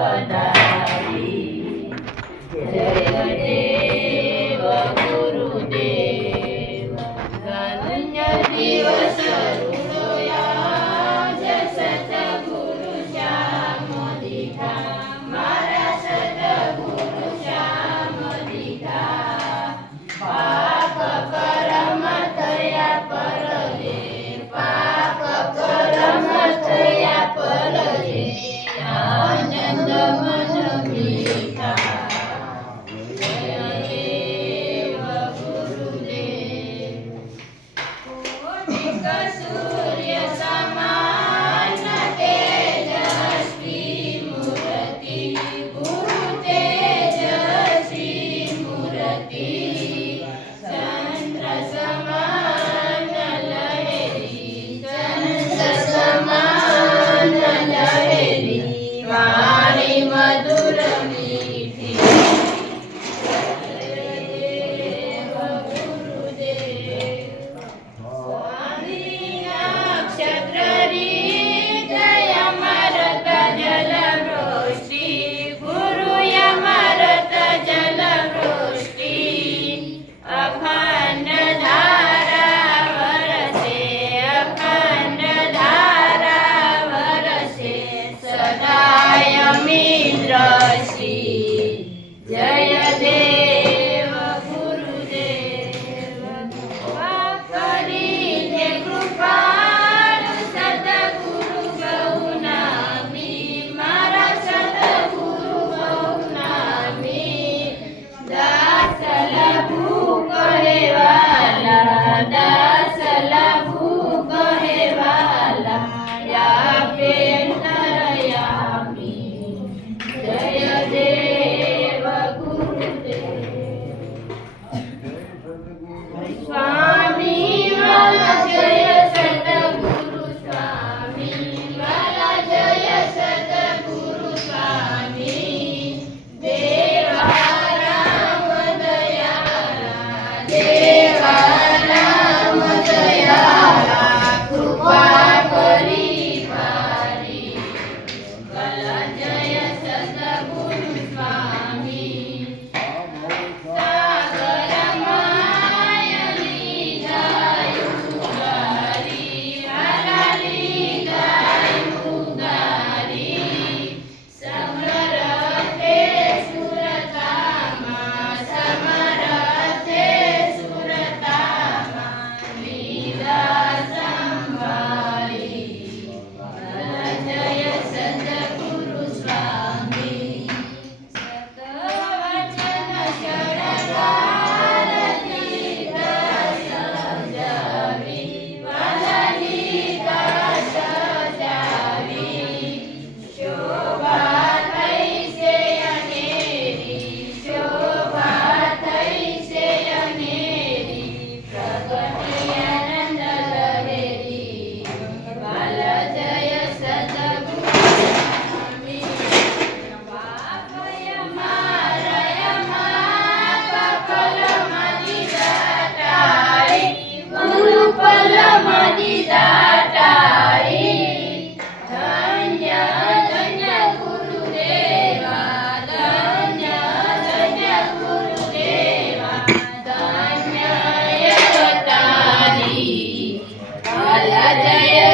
Bye. Yeshua.